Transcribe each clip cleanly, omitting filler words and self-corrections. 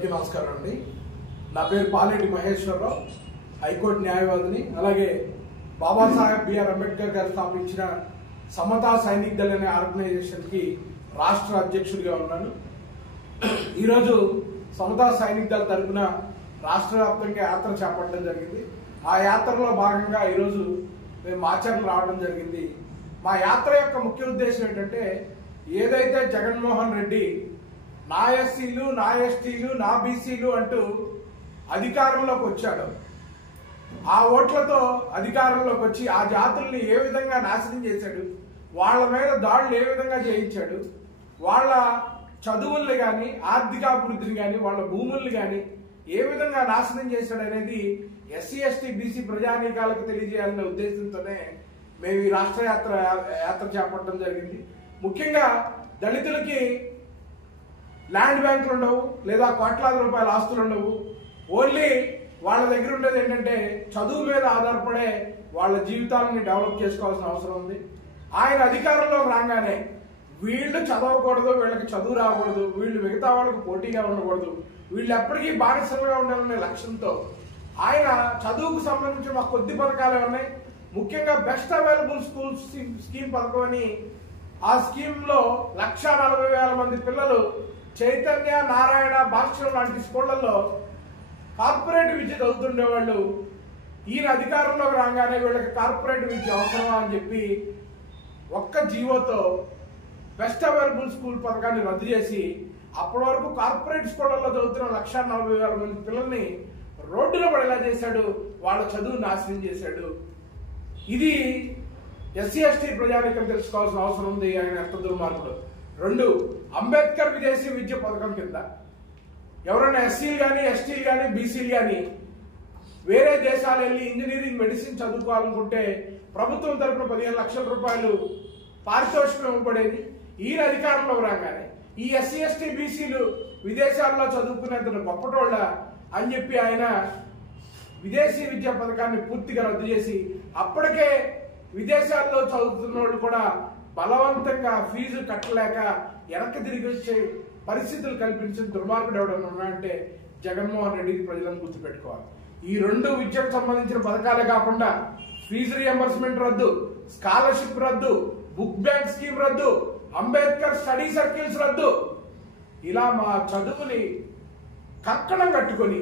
అందరికీ నమస్కారం అండి. నా పేరు పాలేటి మహేశ్వరరావు, హైకోర్టు న్యాయవాదిని. అలాగే బాబాసాహెబ్ బిఆర్ అంబేద్కర్ గారు స్థాపించిన సమతా సైనిక్ దళ్ అనే ఆర్గనైజేషన్కి రాష్ట్ర అధ్యక్షుడిగా ఉన్నాను. ఈరోజు సమతా సైనిక్ దళ్ తరఫున రాష్ట్ర వ్యాప్తంగా యాత్ర చేపట్టడం జరిగింది. ఆ యాత్రలో భాగంగా ఈరోజు మేము మాచర్లు రావడం జరిగింది. మా యాత్ర యొక్క ముఖ్య ఉద్దేశం ఏంటంటే, ఏదైతే జగన్మోహన్ రెడ్డి నా ఎస్సీలు, నా ఎస్టీలు, నా బీసీలు అంటూ అధికారంలోకి వచ్చాడు, ఆ ఓట్లతో అధికారంలోకి వచ్చి ఆ జాతుల్ని ఏ విధంగా నాశనం చేశాడు, వాళ్ళ మీద దాడులు ఏ విధంగా చేయించాడు, వాళ్ళ చదువుల్ని కానీ ఆర్థికాభివృద్ధిని కానీ వాళ్ళ భూముల్ని కానీ ఏ విధంగా నాశనం చేశాడు అనేది ఎస్సీ ఎస్టీ బీసీ ప్రజానీకాలకు తెలియజేయాలనే ఉద్దేశంతోనే మేము ఈ రాష్ట్ర యాత్ర చేపట్టడం జరిగింది. ముఖ్యంగా దళితులకి ల్యాండ్ బ్యాంకులు ఉండవు, లేదా కోట్లాది రూపాయల ఆస్తులు ఉండవు. ఓన్లీ వాళ్ళ దగ్గర ఉండేది ఏంటంటే చదువు మీద ఆధారపడే వాళ్ళ జీవితాలని డెవలప్ చేసుకోవాల్సిన అవసరం ఉంది. ఆయన అధికారంలోకి రాగానే వీళ్ళు చదవకూడదు, వీళ్ళకి చదువు రాకూడదు, వీళ్ళు మిగతా వాళ్ళకి పోటీగా ఉండకూడదు, వీళ్ళు ఎప్పటికీ బానిసలుగా ఉండాలనే లక్ష్యంతో ఆయన చదువుకు సంబంధించిన మా కొద్ది పథకాలే ఉన్నాయి. ముఖ్యంగా బెస్ట్ అవైలబుల్ స్కూల్స్ స్కీమ్ పథకం అని, ఆ స్కీమ్ లో 1,40,000 మంది పిల్లలు చైతన్య, నారాయణ, భాష్యం లాంటి స్కూళ్లలో కార్పొరేట్ విద్య చదువుతుండేవాళ్ళు. ఈయన అధికారంలోకి రాగానే వీళ్ళకి కార్పొరేట్ విద్య అవసరమా అని చెప్పి ఒక్క జీవోతో బెస్ట్ అవైలబుల్ స్కూల్ పథకాన్ని రద్దు చేసి, అప్పటి వరకు కార్పొరేట్ స్కూళ్లలో చదువుతున్న 1,40,000 మంది పిల్లల్ని రోడ్డున పడేలా చేశాడు, వాళ్ళ చదువు నాశనం చేశాడు. ఇది ఎస్సీ ఎస్టీ ప్రజానికం తెలుసుకోవాల్సిన అవసరం ఉంది, ఆయన ఎంత దుర్మార్గుడు. 2, అంబేద్కర్ విదేశీ విద్య పథకం కింద ఎవరైనా ఎస్సీలు కానీ, ఎస్టీలు కానీ, బీసీలు కానీ వేరే దేశాలు వెళ్ళి ఇంజనీరింగ్, మెడిసిన్ చదువుకోవాలనుకుంటే ప్రభుత్వం తరఫున 15 లక్షల రూపాయలు పారితోషికం ఇవ్వబడేది. ఈయన అధికారంలోకి రాగానే ఈ ఎస్సీ ఎస్టీ బీసీలు విదేశాల్లో చదువుకునేంత గొప్పటోళ్ళ అని చెప్పి ఆయన విదేశీ విద్యా పథకాన్ని పూర్తిగా రద్దు చేసి, అప్పటికే విదేశాల్లో చదువుతున్న వాళ్ళు కూడా బలవంతంగా ఫీజు కట్టలేక వెనక్కి తిరిగి వచ్చే పరిస్థితులు కల్పించిన దుర్మార్గుడు ఎవడన్నా ఉన్నాయంటే జగన్మోహన్ రెడ్డి. ప్రజలను గుర్తుపెట్టుకోవాలి. ఈ 2 విద్యకు సంబంధించిన పథకాలే కాకుండా ఫీజు రియంబర్స్మెంట్ రద్దు, స్కాలర్షిప్ రద్దు, బుక్ బ్యాంక్ స్కీమ్ రద్దు, అంబేద్కర్ స్టడీ సర్కిల్స్ రద్దు, ఇలా మా చదువుని కక్కడం కట్టుకొని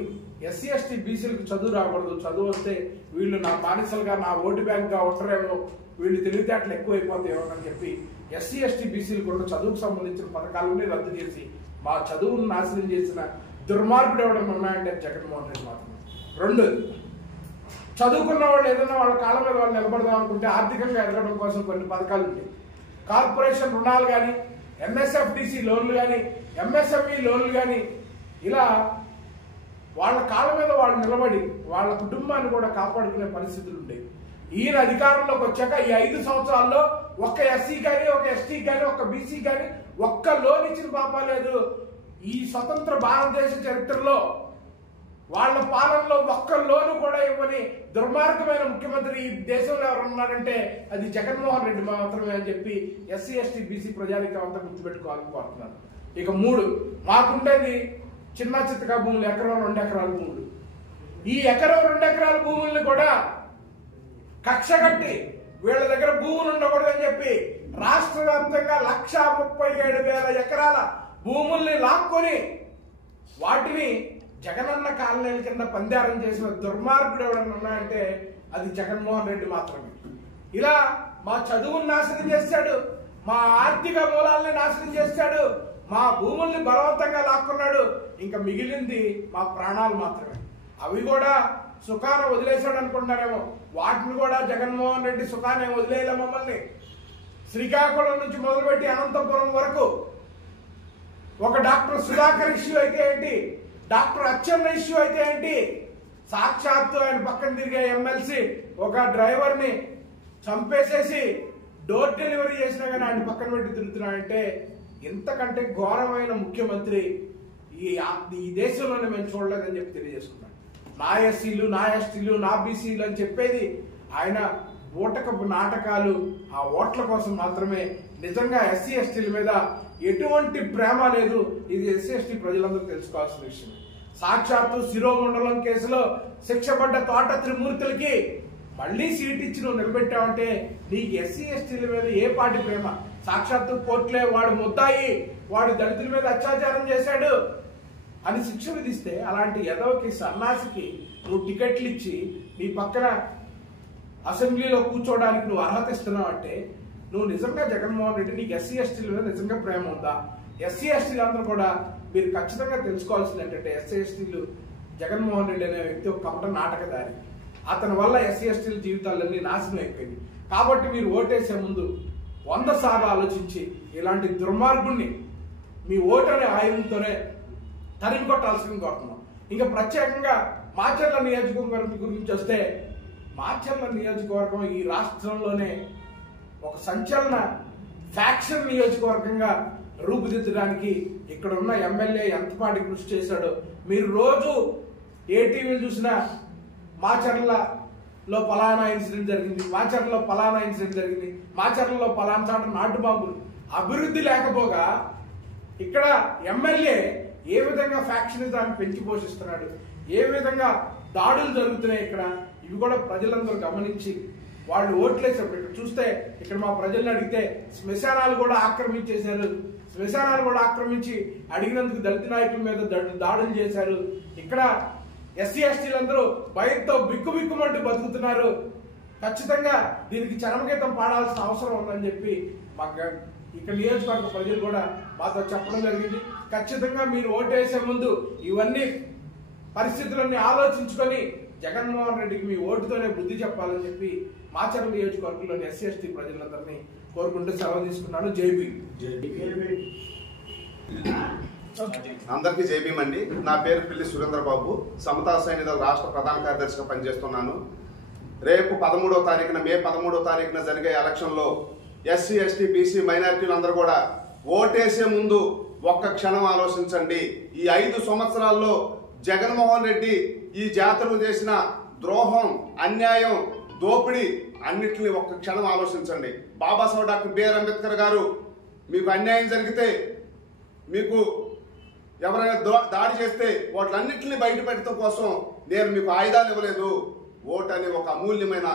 ఎస్సీ ఎస్టీ బీసీలకు చదువు రాకూడదు, చదువు వస్తే వీళ్ళు నా బానిసలుగా, నా ఓటు బ్యాంక్గా ఉంటారేమో, వీళ్ళు తెలివితేటలు ఎక్కువైపోతాయేమో అని చెప్పి ఎస్సీ ఎస్టీ బీసీలు కూడా చదువుకు సంబంధించిన పథకాలని రద్దు చేసి మా చదువును నాశనం చేసిన దుర్మార్గుడు ఎవడన్నా ఉన్నాయంటే జగన్మోహన్ రెడ్డి మాత్రమే. 2, చదువుకున్న వాళ్ళు ఏదైనా వాళ్ళ కాళ్ళ మీద వాళ్ళు నిలబడదాం అనుకుంటే ఆర్థికంగా ఎదగడం కోసం కొన్ని పథకాలు ఉంటాయి. కార్పొరేషన్ రుణాలు కానీ, ఎంఎస్ఎఫ్డిసి లోన్లు కానీ, ఎంఎస్ఎంఈ లోన్లు కానీ, ఇలా వాళ్ళ కాళ్ళ మీద వాళ్ళు నిలబడి వాళ్ళ కుటుంబాన్ని కూడా కాపాడుకునే పరిస్థితులు ఉండేవి. ఈయన అధికారంలోకి వచ్చాక ఈ 5 సంవత్సరాల్లో ఒక్క ఎస్సీ కానీ, ఒక ఎస్టీ కానీ, ఒక బీసీ కానీ ఒక్క లోన్ ఇచ్చిన పాపా లేదు. ఈ స్వతంత్ర భారతదేశ చరిత్రలో వాళ్ళ పాలనలో ఒక్క లోను కూడా ఇవ్వని దుర్మార్గమైన ముఖ్యమంత్రి ఈ దేశంలో ఎవరు ఉన్నారంటే అది జగన్మోహన్ రెడ్డి మాత్రమే అని చెప్పి ఎస్సీ ఎస్టీ బీసీ ప్రజానికం అంతా గుర్తుపెట్టుకోవాలని కోరుతున్నారు. ఇక 3, మాకుండేది చిన్న చిత్తగా భూములు, 1 ఎకరం 2 ఎకరాల భూములు. ఈ 1 ఎకరం 2 ఎకరాల భూముల్ని కూడా కక్ష కట్టి వీళ్ళ దగ్గర భూములు ఉండకూడదని చెప్పి రాష్ట్ర వ్యాప్తంగా 1,37,000 ఎకరాల భూముల్ని లాక్కొని వాటిని జగనన్న కాలనీల కింద పందారం చేసిన దుర్మార్గుడు ఎవడన్నా ఉన్నాయంటే అది జగన్మోహన్ రెడ్డి మాత్రమే. ఇలా మా చదువును నాశనం చేశాడు, మా ఆర్థిక మూలాలని నాశనం చేశాడు, మా భూముల్ని బలవంతంగా లాక్కున్నాడు. ఇంకా మిగిలింది మా ప్రాణాలు మాత్రమే. అవి కూడా సుఖాన వదిలేశాడు అనుకుంటున్నారేమో, వాటిని కూడా జగన్మోహన్ రెడ్డి సుఖాన్ని వదిలేయలే మమ్మల్ని. శ్రీకాకుళం నుంచి మొదలుపెట్టి అనంతపురం వరకు ఒక డాక్టర్ సుధాకర్ ఇష్యూ అయితే ఏంటి, డాక్టర్ అచ్చెన్న ఇష్యూ అయితే ఏంటి, సాక్షాత్తు ఆయన పక్కన తిరిగే ఎమ్మెల్సీ ఒక డ్రైవర్ని చంపేసేసి డోర్ డెలివరీ చేసినా కానీ ఆయన పక్కన పెట్టి తిరుగుతున్నాడంటే ఎంతకంటే ఘోరమైన ముఖ్యమంత్రి ఈ దేశంలోనే మేము చూడలేదని చెప్పి తెలియజేసుకున్నాను. నా ఎస్సీలు, నా ఎస్టీలు, నా బీసీలు అని చెప్పేది ఆయన ఓటకపు నాటకాలు, ఆ ఓట్ల కోసం మాత్రమే. నిజంగా ఎస్సీ ఎస్టీల మీద ఎటువంటి ప్రేమ లేదు. ఇది ఎస్సీ ఎస్టీ ప్రజలందరూ తెలుసుకోవాల్సిన విషయం. సాక్షాత్తు శిరోమండలం కేసులో శిక్ష పడ్డ తోట త్రిమూర్తులకి మళ్ళీ సీట్ ఇచ్చి నువ్వు నిలబెట్టావంటే నీకు ఎస్సీ ఎస్టీల మీద ఏ పార్టీ ప్రేమ? సాక్షాత్తు కోర్టులే వాడు ముద్దాయి, వాడు దళితుల మీద అత్యాచారం చేశాడు అని శిక్ష విధిస్తే అలాంటి ఎదవకి సన్నాసికి నువ్వు టికెట్లు ఇచ్చి నీ పక్కన అసెంబ్లీలో కూర్చోవడానికి నువ్వు అర్హత ఇస్తున్నావు అంటే నువ్వు నిజంగా జగన్మోహన్ రెడ్డి నీకు ఎస్సీ ఎస్టీల మీద నిజంగా ప్రేమ ఉందా? ఎస్సీ ఎస్టీలు అందరూ కూడా మీరు ఖచ్చితంగా తెలుసుకోవాల్సింది ఏంటంటే ఎస్సీ ఎస్టీలు జగన్మోహన్ రెడ్డి అనే వ్యక్తి ఒక కపట నాటకదారి. అతని వల్ల ఎస్సీ ఎస్టీల జీవితాలన్నీ నాశనం అయిపోయింది. కాబట్టి మీరు ఓటేసే ముందు 100 సార్లు ఆలోచించి ఇలాంటి దుర్మార్గుణ్ణి మీ ఓటు అనే ఆయుధంతోనే తరిమి కొట్టాల్సింది కోరుతున్నాం. ఇంకా ప్రత్యేకంగా మాచర్ల నియోజకవర్గం గురించి వస్తే మాచర్ల నియోజకవర్గం ఈ రాష్ట్రంలోనే ఒక సంచలన ఫ్యాక్షన్ నియోజకవర్గంగా రూపుదిద్దడానికి ఇక్కడ ఉన్న ఎమ్మెల్యే ఎంతపాటి కృషి చేశాడో మీరు రోజు ఏ టీవీలు చూసినా మాచర్లలో పలానా ఇన్సిడెంట్ జరిగింది, మాచర్లలో పలానా ఇన్సిడెంట్ జరిగింది, మాచర్లలో పలానా చాట నాటు బాంబులు. అభివృద్ధి లేకపోగా ఇక్కడ ఎమ్మెల్యే ఏ విధంగా ఫ్యాక్షనిజాన్ని పెంచి పోషిస్తున్నాడు, ఏ విధంగా దాడులు జరుగుతున్నాయి ఇక్కడ, ఇవి కూడా ప్రజలందరూ గమనించి వాళ్ళు ఓట్లేసారు. ఇక్కడ చూస్తే ఇక్కడ మా ప్రజల్ని అడిగితే శ్మశానాలు కూడా ఆక్రమించేశారు, శ్మశానాలు కూడా ఆక్రమించి అడిగినందుకు దళిత నాయకుల మీద దాడులు చేశారు. ఇక్కడ ఎస్సీ ఎస్టీలందరూ భయంతో బిక్కుబిక్కుమంటూ బతుకుతున్నారు. ఖచ్చితంగా దీనికి చరమగీతం పాడాల్సిన అవసరం ఉందని చెప్పి మాకు ఇక్కడ నియోజకవర్గ ప్రజలు కూడా మాతో చెప్పడం జరిగింది. ఖచ్చితంగా మీరు ఓటేసే ముందు ఇవన్నీ పరిస్థితులన్నీ ఆలోచించుకొని జగన్మోహన్ రెడ్డికి మీ ఓటుతోనే బుద్ధి చెప్పాలని చెప్పి మాచర్ల నియోజకవర్గంలోని ఎస్సీ ఎస్టీ ప్రజలందరినీ కోరుకుంటూ సెలవు తీసుకున్నాను. జై భీమ్. అందరికీ జై భీమ్ అండి. నా పేరు పిల్లి సురేంద్రబాబు, సమతా సైనికుల రాష్ట్ర ప్రధాన కార్యదర్శిగా పనిచేస్తున్నాను. రేపు 13వ తారీఖున మే 13వ తారీఖున జరిగే ఎలక్షన్లో ఎస్సీ ఎస్టీ బీసీ మైనారిటీలు అందరూ కూడా ఓటేసే ముందు ఒక్క క్షణం ఆలోచించండి. ఈ 5 సంవత్సరాల్లో జగన్మోహన్ రెడ్డి ఈ జాతరకు చేసిన ద్రోహం, అన్యాయం, దోపిడీ అన్నిటిని ఒక్క క్షణం ఆలోచించండి. బాబాసాహెబ్ డాక్టర్ బిఆర్ అంబేద్కర్ గారు మీకు అన్యాయం జరిగితే, మీకు ఎవరైనా దాడి చేస్తే వాటిలన్నింటినీ బయట పెట్టడం కోసం నేను మీకు ఆయుధాలు ఇవ్వలేదు, ఓటు అనే ఒక అమూల్యమైన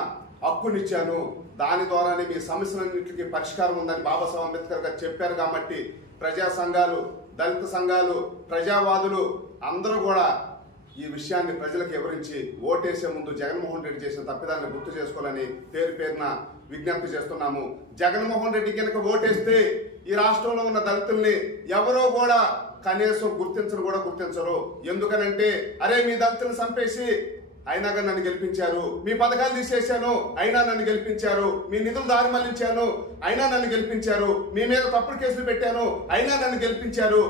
హక్కునిచ్చాను. దాని ద్వారానే మీ సమస్యలన్నింటికి పరిష్కారం ఉందని బాబాసాహెబ్ అంబేద్కర్ గారు చెప్పారు. కాబట్టి ప్రజా సంఘాలు, దళిత సంఘాలు, ప్రజావాదులు అందరూ కూడా ఈ విషయాన్ని ప్రజలకు వివరించి ఓటేసే ముందు జగన్మోహన్ రెడ్డి చేసిన తప్పిదాన్ని గుర్తు చేసుకోవాలని పేరు పేరున విజ్ఞప్తి చేస్తున్నాము. జగన్మోహన్ రెడ్డి కనుక ఓటేస్తే ఈ రాష్ట్రంలో ఉన్న దళితుల్ని ఎవరో కూడా కనీసం గుర్తించరు. ఎందుకనంటే అరే మీ దళితులను చంపేసి అయినా కానీ నన్ను గెలిపించారు, మీ పథకాలు తీసేశాను అయినా నన్ను గెలిపించారు, మీ నిధులు దారి మళ్లించాను అయినా నన్ను గెలిపించారు, మీ మీద తప్పుడు కేసులు పెట్టాను అయినా నన్ను గెలిపించారు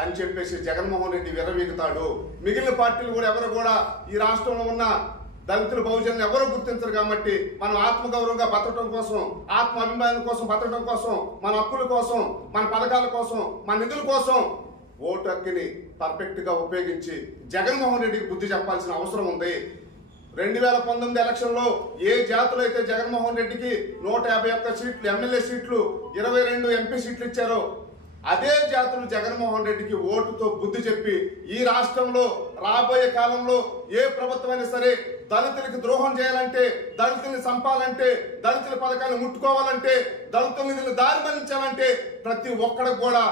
అని చెప్పేసి జగన్మోహన్ రెడ్డి విర్రవీగుతాడు. మిగిలిన పార్టీలు కూడా ఎవరు కూడా ఈ రాష్ట్రంలో ఉన్న దళితుల బహుజనులు ఎవరూ గుర్తించరు. కాబట్టి మనం ఆత్మగౌరవంగా బతకడం కోసం, ఆత్మ అభిమానం కోసం బతకడం కోసం, మన హక్కుల కోసం, మన పథకాల కోసం, మన నిధుల కోసం ఓటు హక్కుని పర్ఫెక్ట్ గా ఉపయోగించి జగన్మోహన్ రెడ్డికి బుద్ధి చెప్పాల్సిన అవసరం ఉంది. 2019 ఎలక్షన్ లో ఏ జాతులు అయితే జగన్మోహన్ రెడ్డికి 151 సీట్లు ఎమ్మెల్యే సీట్లు, 22 ఎంపీ సీట్లు ఇచ్చారో అదే జాతులు జగన్మోహన్ రెడ్డికి ఓటుతో బుద్ధి చెప్పి ఈ రాష్ట్రంలో రాబోయే కాలంలో ఏ ప్రభుత్వమైనా సరే దళితులకు ద్రోహం చేయాలంటే, దళితుల్ని చంపాలంటే, దళితుల పథకాలను ముట్టుకోవాలంటే, దళితుల నిధులు దారి మళ్లించాలంటే ప్రతి ఒక్కడికి కూడా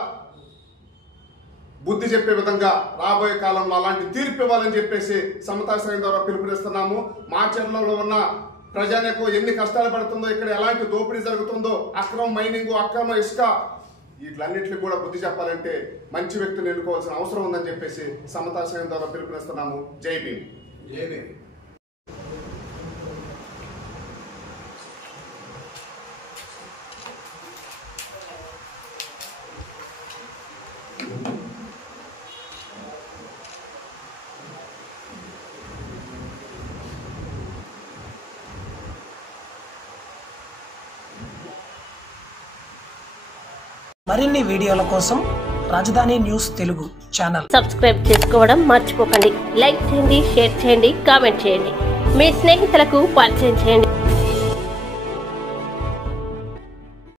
బుద్ధి చెప్పే విధంగా రాబోయే కాలంలో అలాంటి తీర్పు ఇవ్వాలని చెప్పేసి సమతా సైన్యం ద్వారా పిలుపునిస్తున్నాము. మాచర్లలో ఉన్న ప్రజానికి ఎన్ని కష్టాలు పడుతుందో, ఇక్కడ ఎలాంటి దోపిడీ జరుగుతుందో, అక్రమ మైనింగ్, అక్రమ ఇసుక, వీటిలన్నింటినీ కూడా బుద్ధి చెప్పాలంటే మంచి వ్యక్తిని ఎన్నుకోవాల్సిన అవసరం ఉందని చెప్పేసి సమతా సైన్యం ద్వారా పిలుపునిస్తున్నాము. జై భీమ్. జై భీమ్. మరిన్ని వీడియోల కోసం రాజధాని న్యూస్ తెలుగు ఛానల్ సబ్స్క్రైబ్ చేసుకోవడం మర్చిపోకండి. లైక్ చేయండి, షేర్ చేయండి, కామెంట్ చేయండి, మీ స్నేహితులకు పరిచయం చేయండి.